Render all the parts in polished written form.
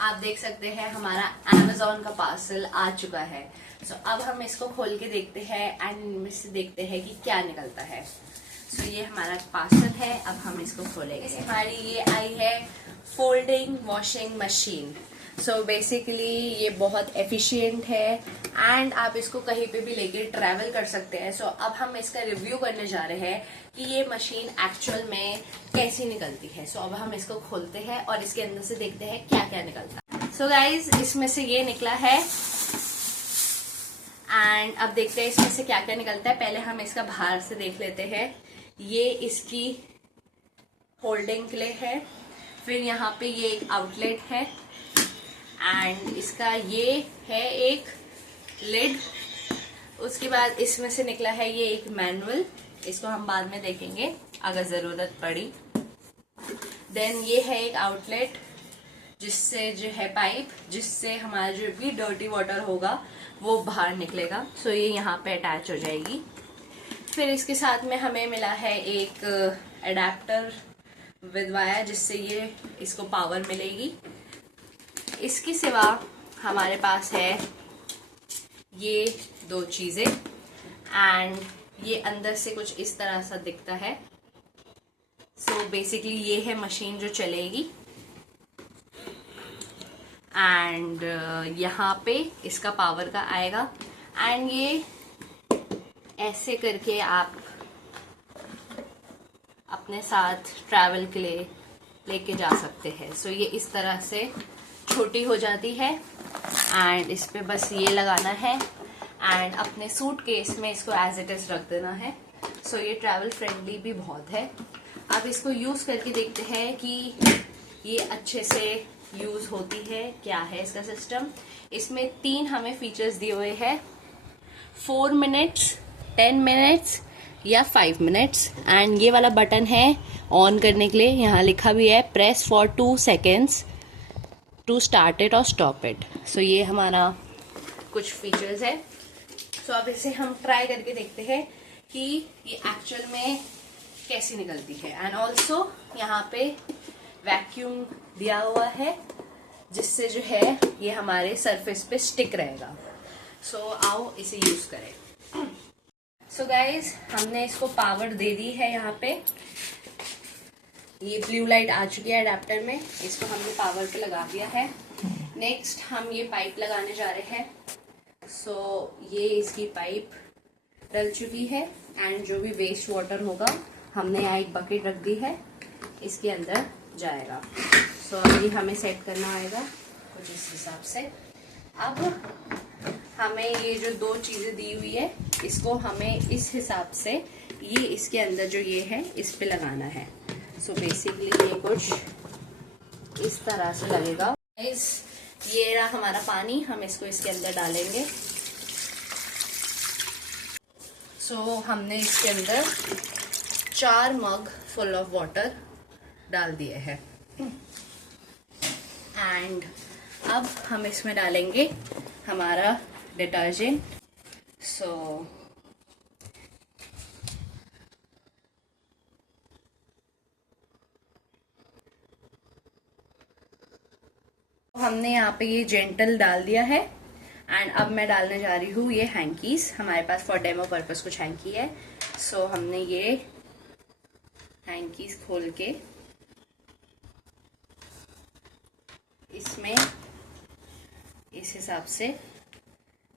आप देख सकते हैं हमारा Amazon का पार्सल आ चुका है। अब हम इसको खोल के देखते हैं एंड इनमें से देखते हैं कि क्या निकलता है। ये हमारा पार्सल है, अब हम इसको खोलेंगे। हमारी ये आई है फोल्डिंग वॉशिंग मशीन। बेसिकली ये बहुत एफिशिएंट है एंड आप इसको कहीं पे भी लेके ट्रैवल कर सकते हैं। अब हम इसका रिव्यू करने जा रहे हैं कि ये मशीन एक्चुअल में कैसी निकलती है। अब हम इसको खोलते हैं और इसके अंदर से देखते हैं क्या क्या निकलता है। गाइज इसमें से ये निकला है एंड अब देखते हैं इसमें से क्या क्या निकलता है। पहले हम इसका बाहर से देख लेते हैं। ये इसकी होल्डिंग के लिए है, फिर यहाँ पे ये एक आउटलेट है एंड इसका ये है एक लिड। उसके बाद इसमें से निकला है ये एक मैनुअल, इसको हम बाद में देखेंगे अगर जरूरत पड़ी। देन ये है एक आउटलेट जिससे जो है पाइप, जिससे हमारा जो भी डर्टी वाटर होगा वो बाहर निकलेगा। ये यहाँ पे अटैच हो जाएगी। फिर इसके साथ में हमें मिला है एक अडेप्टर विद वायर, जिससे ये इसको पावर मिलेगी। इसके सिवा हमारे पास है ये दो चीजें एंड ये अंदर से कुछ इस तरह सा दिखता है। बेसिकली ये है मशीन जो चलेगी एंड यहाँ पे इसका पावर का आएगा एंड ये ऐसे करके आप अपने साथ ट्रैवल के लिए लेके जा सकते हैं। ये इस तरह से छोटी हो जाती है एंड इस पे बस ये लगाना है एंड अपने सूट केस में इसको एज इट इज रख देना है। ये ट्रैवल फ्रेंडली भी बहुत है। अब इसको यूज करके देखते हैं कि ये अच्छे से यूज होती है, क्या है इसका सिस्टम। इसमें 3 हमें फीचर्स दिए हुए हैं, 4 मिनट्स, 10 मिनट्स या 5 मिनट्स एंड ये वाला बटन है ऑन करने के लिए। यहाँ लिखा भी है press for 2 seconds to start it और स्टॉप इट। ये हमारा कुछ फीचर्स है। अब इसे हम ट्राई करके देखते हैं कि ये एक्चुअल में कैसी निकलती है। एंड ऑल्सो यहाँ पे वैक्यूम दिया हुआ है जिससे जो है ये हमारे सरफेस पे स्टिक रहेगा। आओ इसे यूज करें। गाइज हमने इसको पावर दे दी है। यहाँ पे ये ब्लू लाइट आ चुकी है अडेप्टर में, इसको हमने पावर पे लगा दिया है। नेक्स्ट हम ये पाइप लगाने जा रहे हैं। ये इसकी पाइप डल चुकी है एंड जो भी वेस्ट वाटर होगा हमने यहाँ एक बकेट रख दी है, इसके अंदर जाएगा। अभी हमें सेट करना आएगा कुछ इस हिसाब से। अब हमें ये जो 2 चीजें दी हुई है इसको हमें इस हिसाब से ये इसके अंदर जो ये है इस पे लगाना है। बेसिकली ये कुछ इस तरह से लगेगा। ये रहा हमारा पानी, हम इसको इसके अंदर डालेंगे। हमने इसके अंदर 4 मग फुल ऑफ वाटर डाल दिए हैं एंड अब हम इसमें डालेंगे हमारा डिटर्जेंट। हमने यहाँ पे ये जेंटल डाल दिया है एंड अब मैं डालने जा रही हूँ ये हैंकीज। हमारे पास फॉर डेमो पर्पस कुछ हैंकी है। हमने ये हैंकीज खोल के इसमें इस हिसाब से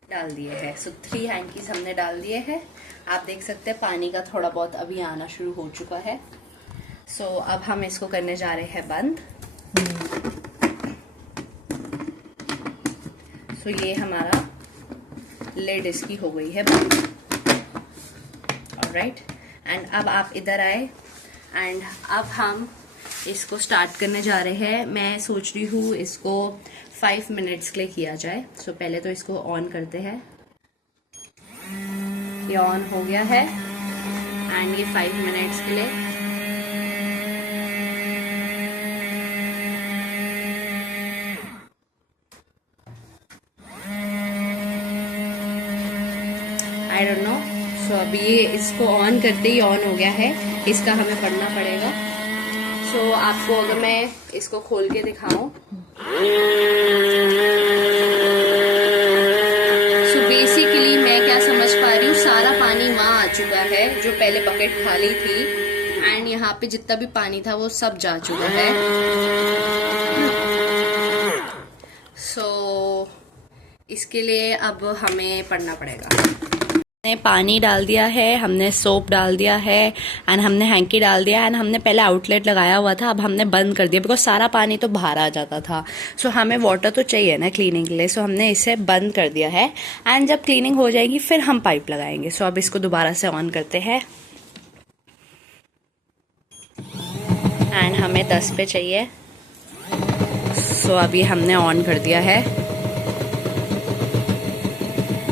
डाल दिए हैं। 3 हैंकीज हमने डाल दिए हैं। आप देख सकते हैं पानी का थोड़ा बहुत अभी आना शुरू हो चुका है। अब हम इसको करने जा रहे हैं बंद। ये हमारा लिड इसकी हो गई है बंद। ऑलराइट एंड अब आप इधर आए एंड अब हम इसको स्टार्ट करने जा रहे हैं। मैं सोच रही हूँ इसको 5 मिनट्स के लिए किया जाए। पहले तो इसको ऑन करते हैं। ये ऑन हो गया है एंड ये 5 मिनट्स के लिए आई डोंट नो। अभी ये इसको ऑन करते ही ऑन हो गया है, इसका हमें पढ़ना पड़ेगा। आपको अगर मैं इसको खोल के दिखाऊं बकेट खाली थी एंड यहाँ पे जितना भी पानी था वो सब जा चुका है। सो इसके लिए अब हमें पढ़ना पड़ेगा। हमने पानी डाल दिया है, हमने सोप डाल दिया है एंड हमने हैंकी डाल दिया एंड हमने पहले आउटलेट लगाया हुआ था, अब हमने बंद कर दिया बिकॉज सारा पानी तो बाहर आ जाता था। सो हमें वाटर तो चाहिए ना क्लीनिंग के लिए, सो हमने इसे बंद कर दिया है एंड जब क्लीनिंग हो जाएगी फिर हम पाइप लगाएंगे। सो अब इसको दोबारा से ऑन करते हैं एंड हमें 10 पे चाहिए। सो अभी हमने ऑन कर दिया है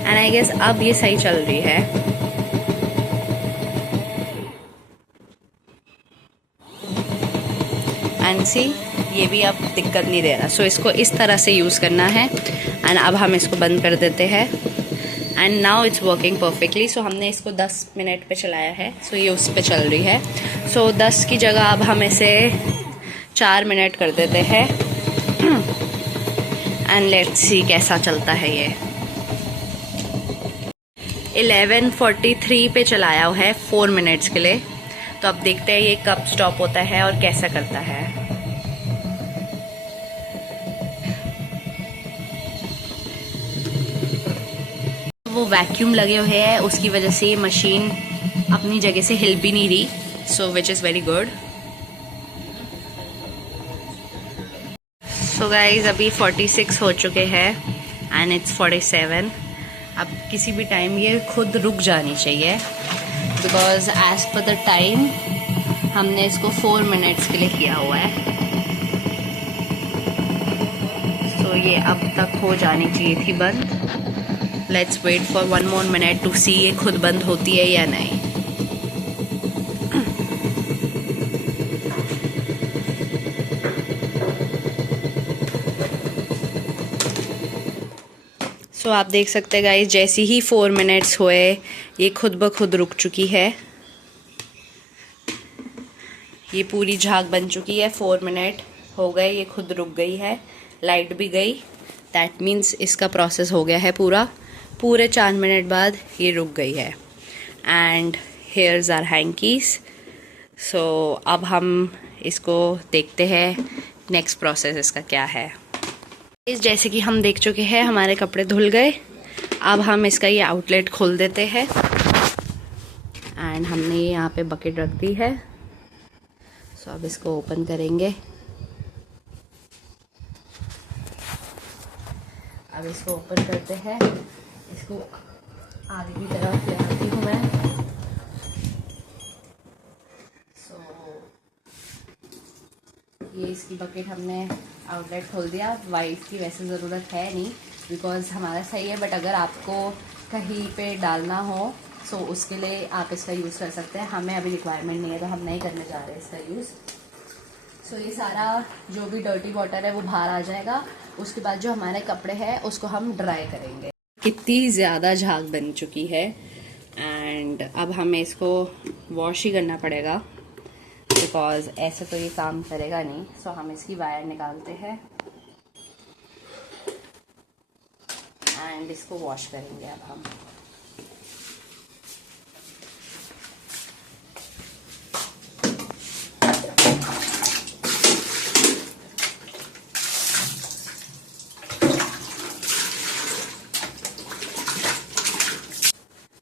एंड आई गेस अब ये सही चल रही है। एंड सी ये भी अब दिक्कत नहीं दे रहा। सो इसको इस तरह से यूज़ करना है एंड अब हम इसको बंद कर देते हैं and now it's working perfectly. So हमने इसको 10 मिनट पे चलाया है, सो ये उस पे चल रही है। सो 10 की जगह अब हम इसे 4 मिनट कर देते हैं एंड लेट्स सी कैसा चलता है ये। 11:43 पे चलाया हुआ है 4 मिनट्स के लिए। तो अब देखते हैं ये कब स्टॉप होता है और कैसा करता है। वो वैक्यूम लगे हुए हैं, उसकी वजह से ये मशीन अपनी जगह से हिल भी नहीं रही, so which is very good. So guys अभी 46 हो चुके हैं एंड इट्स 47। अब किसी भी टाइम ये खुद रुक जानी चाहिए because as per the time हमने इसको 4 मिनट्स के लिए किया हुआ है। सो ये अब तक हो जानी चाहिए थी बंद। Let's wait for 1 more minute to see ये खुद बंद होती है या नहीं। सो आप देख सकते हैं गाइस, जैसे ही 4 मिनट्स हुए ये खुद ब खुद रुक चुकी है। ये पूरी झाग बन चुकी है, 4 मिनट हो गए, ये खुद रुक गई है, लाइट भी गई। दैट मीन्स इसका प्रोसेस हो गया है पूरे 4 मिनट बाद ये रुक गई है। And here's are hankies. So अब हम इसको देखते हैं नेक्स्ट प्रोसेस इसका क्या है। जैसे कि हम देख चुके हैं हमारे कपड़े धुल गए। अब हम इसका ये आउटलेट खोल देते हैं एंड हमने ये यहाँ पे बकेट रख दी है। सो अब इसको ओपन करेंगे। अब इसको ओपन करते हैं, इसको आगे की तरफ ले आती हूँ मैं। सो ये इसकी बकेट हमने आउटलेट खोल दिया। वाइट की वैसे ज़रूरत है नहीं बिकॉज हमारा सही है, बट अगर आपको कहीं पे डालना हो सो उसके लिए आप इसका यूज़ कर सकते हैं। हमें अभी रिक्वायरमेंट नहीं है तो हम नहीं करने जा रहे इसका यूज़। सो ये सारा जो भी डर्टी वाटर है वो बाहर आ जाएगा। उसके बाद जो हमारे कपड़े हैं उसको हम ड्राई करेंगे। कितनी ज़्यादा झाग बन चुकी है एंड अब हमें इसको वॉश ही करना पड़ेगा बिकॉज ऐसे तो ये काम करेगा नहीं। सो हम इसकी वायर निकालते हैं एंड इसको वॉश करेंगे अब हम।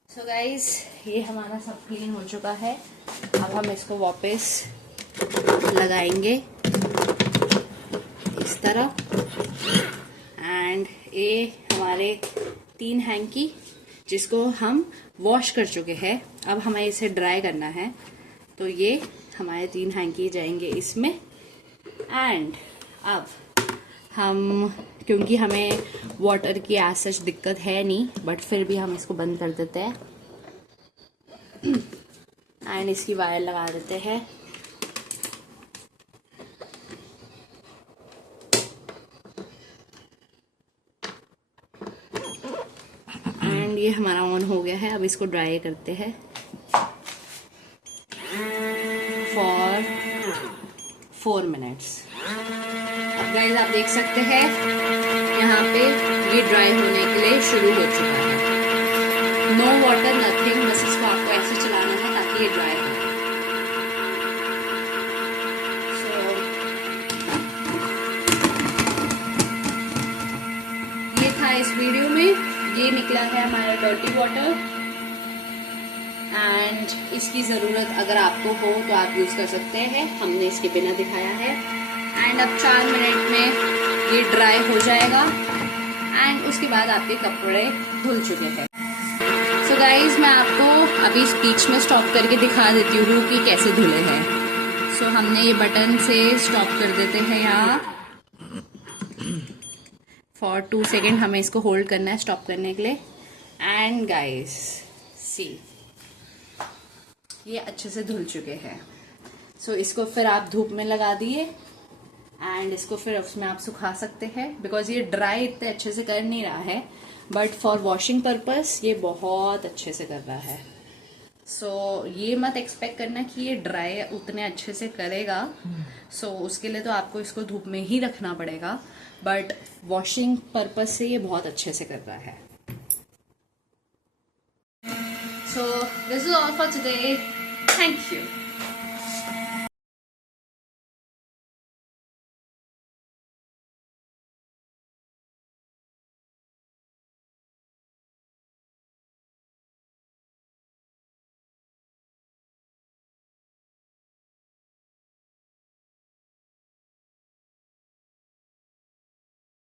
सो गाइज ये हमारा सब क्लीन हो चुका है। अब हम इसको वापस लगाएंगे इस तरह एंड ये हमारे 3 हैंकी जिसको हम वॉश कर चुके हैं, अब हमें इसे ड्राई करना है। तो ये हमारे 3 हैंकी जाएंगे इसमें एंड अब हम, क्योंकि हमें वाटर की एज सच दिक्कत है नहीं, बट फिर भी हम इसको बंद कर देते हैं एंड इसकी वायर लगा देते हैं। एंड ये हमारा ऑन हो गया है। अब इसको ड्राई करते हैं फॉर 4 मिनट्स। गाइस आप देख सकते हैं यहाँ पे ये ड्राई होने के लिए शुरू हो चुका है। नो वाटर नथिंग, बस इसको आपको ऐसे चलाना है ताकि ये ड्राई हो। ये था इस वीडियो में, ये निकला है हमारा डर्टी वाटर एंड इसकी ज़रूरत अगर आपको हो तो आप यूज़ कर सकते हैं, हमने इसके बिना दिखाया है। एंड अब 4 मिनट में ये ड्राई हो जाएगा एंड उसके बाद आपके कपड़े धुल चुके हैं। सो गाइज मैं आपको अभी स्पीच में स्टॉप करके दिखा देती हूँ कि कैसे धुले हैं। सो हमने ये बटन से स्टॉप कर देते हैं यहाँ फॉर 2 सेकेंड, हमें इसको होल्ड करना है स्टॉप करने के लिए। एंड गाइज सी ये अच्छे से धुल चुके हैं। सो इसको फिर आप धूप में लगा दिए एंड इसको फिर उसमें आप सुखा सकते हैं, बिकॉज ये ड्राई इतने अच्छे से कर नहीं रहा है, बट फॉर वॉशिंग पर्पस ये बहुत अच्छे से कर रहा है। सो ये मत एक्सपेक्ट करना कि ये ड्राई उतने अच्छे से करेगा। सो उसके लिए तो आपको इसको धूप में ही रखना पड़ेगा, बट वॉशिंग पर्पस से ये बहुत अच्छे से कर रहा है। So this is all for today, thank you.